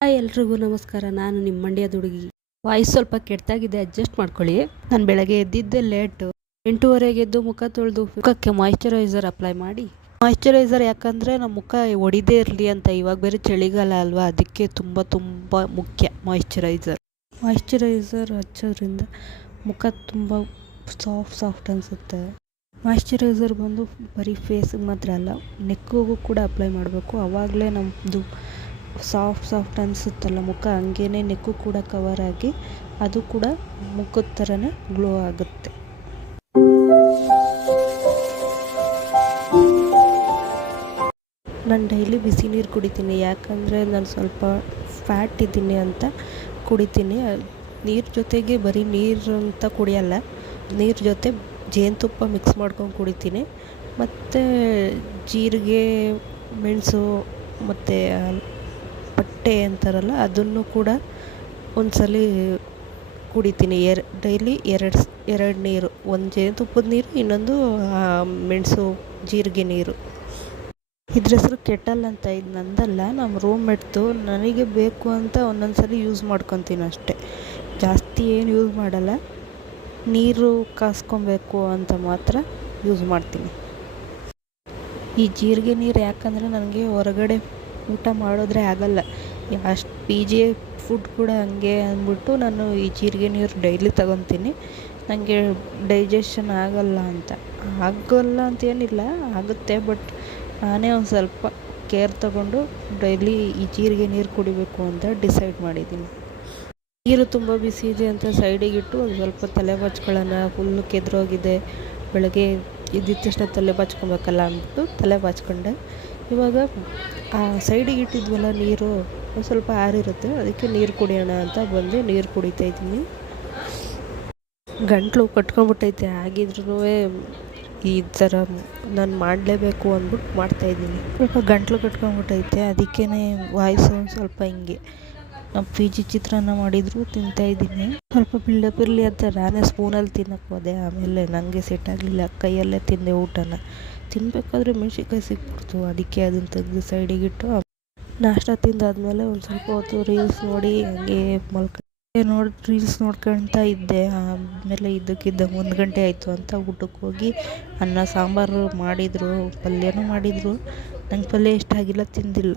Hi ಎಲ್ರಿಗೂ ನಮಸ್ಕಾರ. ನಾನು ನಿಮ್ಮ ಮಂಡ್ಯದ ಹುಡುಗಿ. ವಾಯ್ಸ್ ಸ್ವಲ್ಪ ಕೆಟ್ಟಾಗಿದೆ, ಅಡ್ಜಸ್ಟ್ ಮಾಡ್ಕೊಳ್ಳಿ. ನಾನು ಬೆಳಗ್ಗೆ ಎದ್ದಿದ್ದೆ ಲೇಟು. 8:30ಗೆ ಎದ್ದು ಮುಖ ತೊಳೆದು ಮುಖಕ್ಕೆ ಮಾಯಿಶ್ಚರೈಸರ್ ಅಪ್ಲೈ ಮಾಡಿ. ಮಾಯಿಶ್ಚರೈಸರ್ ಯಾಕಂದರೆ ನಮ್ಮ ಮುಖ ಒಡಿದೇ ಇರಲಿ ಅಂತ. ಇವಾಗ ಬೇರೆ ಚಳಿಗಾಲ ಅಲ್ವಾ, ಅದಕ್ಕೆ ತುಂಬ ಮುಖ್ಯ ಮಾಯಿಶ್ಚರೈಸರ್ ಹಚ್ಚೋದ್ರಿಂದ ಮುಖ ತುಂಬ ಸಾಫ್ಟ್ ಅನಿಸುತ್ತೆ. ಮಾಯಿಶ್ಚರೈಸರ್ ಬಂದು ಬರೀ ಫೇಸಿಗೆ ಮಾತ್ರ ಅಲ್ಲ, ನೆಕ್ಕಿಗೂ ಕೂಡ ಅಪ್ಲೈ ಮಾಡಬೇಕು. ಆವಾಗಲೇ ನಮ್ಮದು ಸಾಫ್ಟ್ ಅನಿಸುತ್ತಲ್ಲ ಮುಖ, ಹಂಗೇ ನೆಕ್ಕು ಕೂಡ ಕವರ್ ಆಗಿ ಅದು ಕೂಡ ಮುಖದ ಥರನೇ ಗ್ಲೋ ಆಗುತ್ತೆ. ನಾನು ಡೈಲಿ ಬಿಸಿ ನೀರು ಕುಡಿತೀನಿ, ಯಾಕಂದರೆ ನಾನು ಸ್ವಲ್ಪ ಫ್ಯಾಟ್ ಇದ್ದೀನಿ ಅಂತ ಕುಡಿತೀನಿ. ನೀರು ಜೊತೆಗೆ ಬರೀ ನೀರು ಅಂತ ಕುಡಿಯಲ್ಲ, ನೀರು ಜೊತೆ ಜೇನುತುಪ್ಪ ಮಿಕ್ಸ್ ಮಾಡ್ಕೊಂಡು ಕುಡಿತೀನಿ. ಮತ್ತು ಜೀರಿಗೆ, ಮೆಣಸು ಮತ್ತು ಪಟ್ಟೆ ಅಂತಾರಲ್ಲ, ಅದನ್ನು ಕೂಡ ಒಂದ್ಸಲ ಕುಡಿತೀನಿ. ಡೈಲಿ ಎರಡು ನೀರು, ಒಂದು ಜೇನುತುಪ್ಪದ ನೀರು, ಇನ್ನೊಂದು ಮೆಣಸು ಜೀರಿಗೆ ನೀರು. ಇದ್ರ ಹೆಸರು ಕೆಟಲ್ ಅಂತ. ಇದು ನಂದಲ್ಲ, ನಮ್ಮ ರೂಮ್ಮೇಟ್ದು. ನನಗೆ ಬೇಕು ಅಂತ ಒಂದೊಂದ್ಸಲ ಯೂಸ್ ಮಾಡ್ಕೊತೀನಿ ಅಷ್ಟೆ, ಜಾಸ್ತಿ ಏನು ಯೂಸ್ ಮಾಡಲ್ಲ. ನೀರು ಕಾಸ್ಕೊಬೇಕು ಅಂತ ಮಾತ್ರ ಯೂಸ್ ಮಾಡ್ತೀನಿ. ಈ ಜೀರಿಗೆ ನೀರು ಯಾಕಂದರೆ ನನಗೆ ಹೊರಗಡೆ ಊಟ ಮಾಡಿದ್ರೆ ಆಗಲ್ಲ, ಅಷ್ಟು PG ಫುಡ್ ಕೂಡ ಹಂಗೆ ಅಂದ್ಬಿಟ್ಟು ನಾನು ಈ ಜೀರಿಗೆ ನೀರು ಡೈಲಿ ತಗೊತೀನಿ. ನನಗೆ ಡೈಜೆಷನ್ ಆಗಲ್ಲ ಅಂತೇನಿಲ್ಲ, ಆಗುತ್ತೆ. ಬಟ್ ನಾನೇ ಒಂದು ಸ್ವಲ್ಪ ಕೇರ್ ತಗೊಂಡು ಡೈಲಿ ಈ ಜೀರಿಗೆ ನೀರು ಕುಡಿಬೇಕು ಅಂತ ಡಿಸೈಡ್ ಮಾಡಿದ್ದೀನಿ. ನೀರು ತುಂಬ ಬಿಸಿ ಇದೆ ಅಂತ ಸೈಡಿಗಿಟ್ಟು ಒಂದು ಸ್ವಲ್ಪ ತಲೆ ಬಾಚ್ಕೊಳ್ಳೋಣ, ಫುಲ್ಲು ಕೆದ್ರೋಗಿದೆ, ಬೆಳಗ್ಗೆ ಎದ್ದಿದ ತಕ್ಷಣ ತಲೆ ಬಾಚ್ಕೊಬೇಕಲ್ಲ ಅಂದ್ಬಿಟ್ಟು ತಲೆ ಬಾಚ್ಕೊಂಡೆ. ಇವಾಗ ಆ ಸೈಡಿಗೆ ಇಟ್ಟಿದ್ವಲ್ಲ ನೀರು, ಒಂದು ಸ್ವಲ್ಪ ಆರಿರುತ್ತೆ, ಅದಕ್ಕೆ ನೀರು ಕುಡಿಯೋಣ ಅಂತ ಬಂದು ನೀರು ಕುಡಿತಾ ಇದ್ದೀನಿ. ಗಂಟ್ಲು ಕಟ್ಕೊಂಡ್ಬಿಟ್ಟೈತೆ, ಆಗಿದ್ರೂ ಈ ಥರ ನಾನು ಮಾಡಲೇಬೇಕು ಅಂದ್ಬಿಟ್ಟು ಮಾಡ್ತಾಯಿದ್ದೀನಿ. ಸ್ವಲ್ಪ ಗಂಟ್ಲು ಕಟ್ಕೊಂಡ್ಬಿಟ್ಟೈತೆ, ಅದಕ್ಕೇ ವಾಯ್ಸು ಒಂದು ಸ್ವಲ್ಪ ಹಿಂಗೆ. ನಮ್ಮ PG ಚಿತ್ರಾನ್ನ ಮಾಡಿದ್ರು ತಿಂತಾಯಿದ್ದೀನಿ. ಸ್ವಲ್ಪ ಬಿಲ್ಡಪ್ ಇರಲಿ ಅಂತ ನಾನೇ ಸ್ಪೂನಲ್ಲಿ ತಿನ್ನೋಕ್ಕೆ ಹೋದೆ, ಆಮೇಲೆ ನನಗೆ ಸೆಟ್ ಆಗಲಿಲ್ಲ, ಕೈಯಲ್ಲೇ ತಿಂದೆ ಊಟನ. ತಿನ್ನಬೇಕಾದ್ರೆ ಮೆಣ್ಸಿನ್ಕಾಯಿ ಸಿಕ್ಬಿಡ್ತು, ಅದಕ್ಕೆ ಅದನ್ನು ತೆಗೆದು ಸೈಡಿಗಿಟ್ಟು ನಾಷ್ಟ ತಿಂದಾದ್ಮೇಲೆ ಒಂದು ಸ್ವಲ್ಪ ಹೊತ್ತು ರೀಲ್ಸ್ ನೋಡಿ ಹಂಗೆ ರೀಲ್ಸ್ ನೋಡ್ಕೊಳ್ತಾ ಇದ್ದೆ. ಆಮೇಲೆ ಇದ್ದಕ್ಕಿದ್ದ 1 ಗಂಟೆ ಆಯಿತು ಅಂತ ಊಟಕ್ಕೆ ಹೋಗಿ ಅನ್ನ ಸಾಂಬಾರು ಮಾಡಿದರು, ಪಲ್ಯನೂ ಮಾಡಿದರು. ನಂಗೆ ಪಲ್ಯ ಇಷ್ಟ ಆಗಿಲ್ಲ, ತಿಂದಿಲ್ಲ.